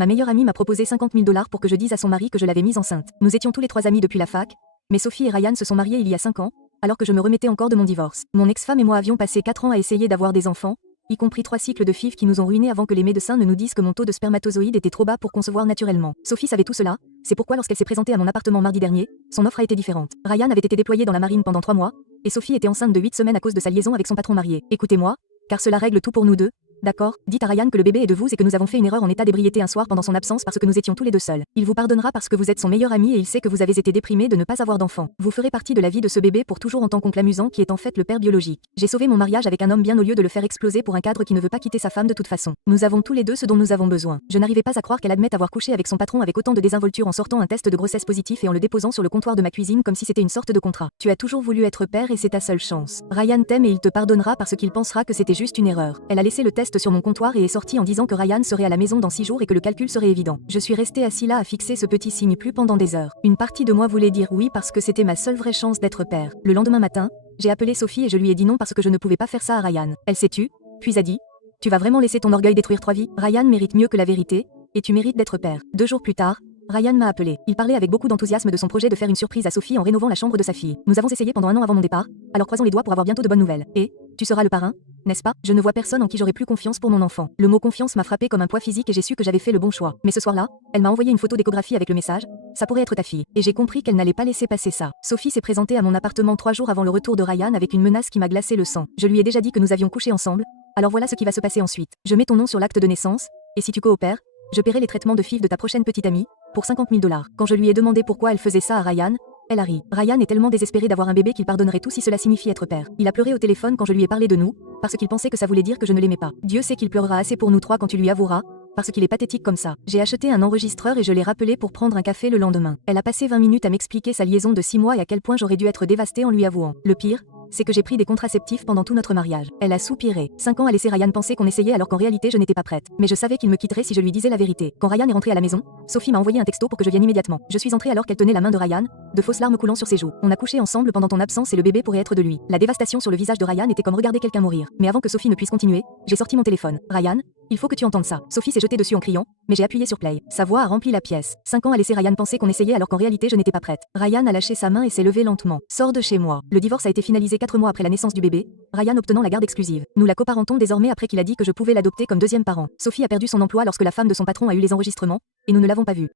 Ma meilleure amie m'a proposé 50 000 $ pour que je dise à son mari que je l'avais mise enceinte. Nous étions tous les trois amis depuis la fac, mais Sophie et Ryan se sont mariés il y a 5 ans, alors que je me remettais encore de mon divorce. Mon ex-femme et moi avions passé 4 ans à essayer d'avoir des enfants, y compris 3 cycles de FIV qui nous ont ruinés avant que les médecins ne nous disent que mon taux de spermatozoïdes était trop bas pour concevoir naturellement. Sophie savait tout cela, c'est pourquoi lorsqu'elle s'est présentée à mon appartement mardi dernier, son offre a été différente. Ryan avait été déployé dans la marine pendant 3 mois, et Sophie était enceinte de 8 semaines à cause de sa liaison avec son patron marié. Écoutez-moi, car cela règle tout pour nous deux. D'accord, dites à Ryan que le bébé est de vous et que nous avons fait une erreur en état d'ébriété un soir pendant son absence parce que nous étions tous les deux seuls. Il vous pardonnera parce que vous êtes son meilleur ami et il sait que vous avez été déprimé de ne pas avoir d'enfant. Vous ferez partie de la vie de ce bébé pour toujours en tant qu'oncle amusant qui est en fait le père biologique. J'ai sauvé mon mariage avec un homme bien au lieu de le faire exploser pour un cadre qui ne veut pas quitter sa femme de toute façon. Nous avons tous les deux ce dont nous avons besoin. Je n'arrivais pas à croire qu'elle admette avoir couché avec son patron avec autant de désinvolture en sortant un test de grossesse positif et en le déposant sur le comptoir de ma cuisine comme si c'était une sorte de contrat. Tu as toujours voulu être père et c'est ta seule chance. Ryan t'aime et il te pardonnera parce qu'il pensera que c'était juste une erreur. Elle a laissé le test sur mon comptoir et est sortie en disant que Ryan serait à la maison dans 6 jours et que le calcul serait évident. Je suis resté assis là à fixer ce petit signe plus pendant des heures. Une partie de moi voulait dire oui parce que c'était ma seule vraie chance d'être père. Le lendemain matin, j'ai appelé Sophie et je lui ai dit non parce que je ne pouvais pas faire ça à Ryan. Elle s'est tue, puis a dit « Tu vas vraiment laisser ton orgueil détruire 3 vies ? Ryan mérite mieux que la vérité, et tu mérites d'être père. » 2 jours plus tard, Ryan m'a appelé. Il parlait avec beaucoup d'enthousiasme de son projet de faire une surprise à Sophie en rénovant la chambre de sa fille. Nous avons essayé pendant 1 an avant mon départ, alors croisons les doigts pour avoir bientôt de bonnes nouvelles. Et, tu seras le parrain, n'est-ce pas? Je ne vois personne en qui j'aurais plus confiance pour mon enfant. Le mot confiance m'a frappé comme un poids physique et j'ai su que j'avais fait le bon choix. Mais ce soir-là, elle m'a envoyé une photo d'échographie avec le message « Ça pourrait être ta fille ». Et j'ai compris qu'elle n'allait pas laisser passer ça. Sophie s'est présentée à mon appartement 3 jours avant le retour de Ryan avec une menace qui m'a glacé le sang. Je lui ai déjà dit que nous avions couché ensemble, alors voilà ce qui va se passer ensuite. Je mets ton nom sur l'acte de naissance, et si tu coopères, je paierai les traitements de FIV de ta prochaine petite amie, pour 50 000 $. Quand je lui ai demandé pourquoi elle faisait ça à Ryan, elle a ri. Ryan est tellement désespéré d'avoir un bébé qu'il pardonnerait tout si cela signifie être père. Il a pleuré au téléphone quand je lui ai parlé de nous, parce qu'il pensait que ça voulait dire que je ne l'aimais pas. Dieu sait qu'il pleurera assez pour nous 3 quand tu lui avoueras, parce qu'il est pathétique comme ça. J'ai acheté un enregistreur et je l'ai rappelé pour prendre un café le lendemain. Elle a passé 20 minutes à m'expliquer sa liaison de 6 mois et à quel point j'aurais dû être dévastée en lui avouant. Le pire, c'est que j'ai pris des contraceptifs pendant tout notre mariage. Elle a soupiré. 5 ans a laissé Ryan penser qu'on essayait alors qu'en réalité je n'étais pas prête. Mais je savais qu'il me quitterait si je lui disais la vérité. Quand Ryan est rentré à la maison, Sophie m'a envoyé un texto pour que je vienne immédiatement. Je suis entrée alors qu'elle tenait la main de Ryan, de fausses larmes coulant sur ses joues. On a couché ensemble pendant ton absence et le bébé pourrait être de lui. La dévastation sur le visage de Ryan était comme regarder quelqu'un mourir. Mais avant que Sophie ne puisse continuer, j'ai sorti mon téléphone. Ryan, il faut que tu entendes ça. Sophie s'est jetée dessus en criant, mais j'ai appuyé sur play. Sa voix a rempli la pièce. 5 ans a laissé Ryan penser qu'on essayait alors qu'en réalité je n'étais pas prête. Ryan a lâché sa main et s'est levé lentement. Sors de chez moi. Le divorce a été finalisé 4 mois après la naissance du bébé, Ryan obtenant la garde exclusive. Nous la coparentons désormais après qu'il a dit que je pouvais l'adopter comme 2e parent. Sophie a perdu son emploi lorsque la femme de son patron a eu les enregistrements, et nous ne l'avons pas vue.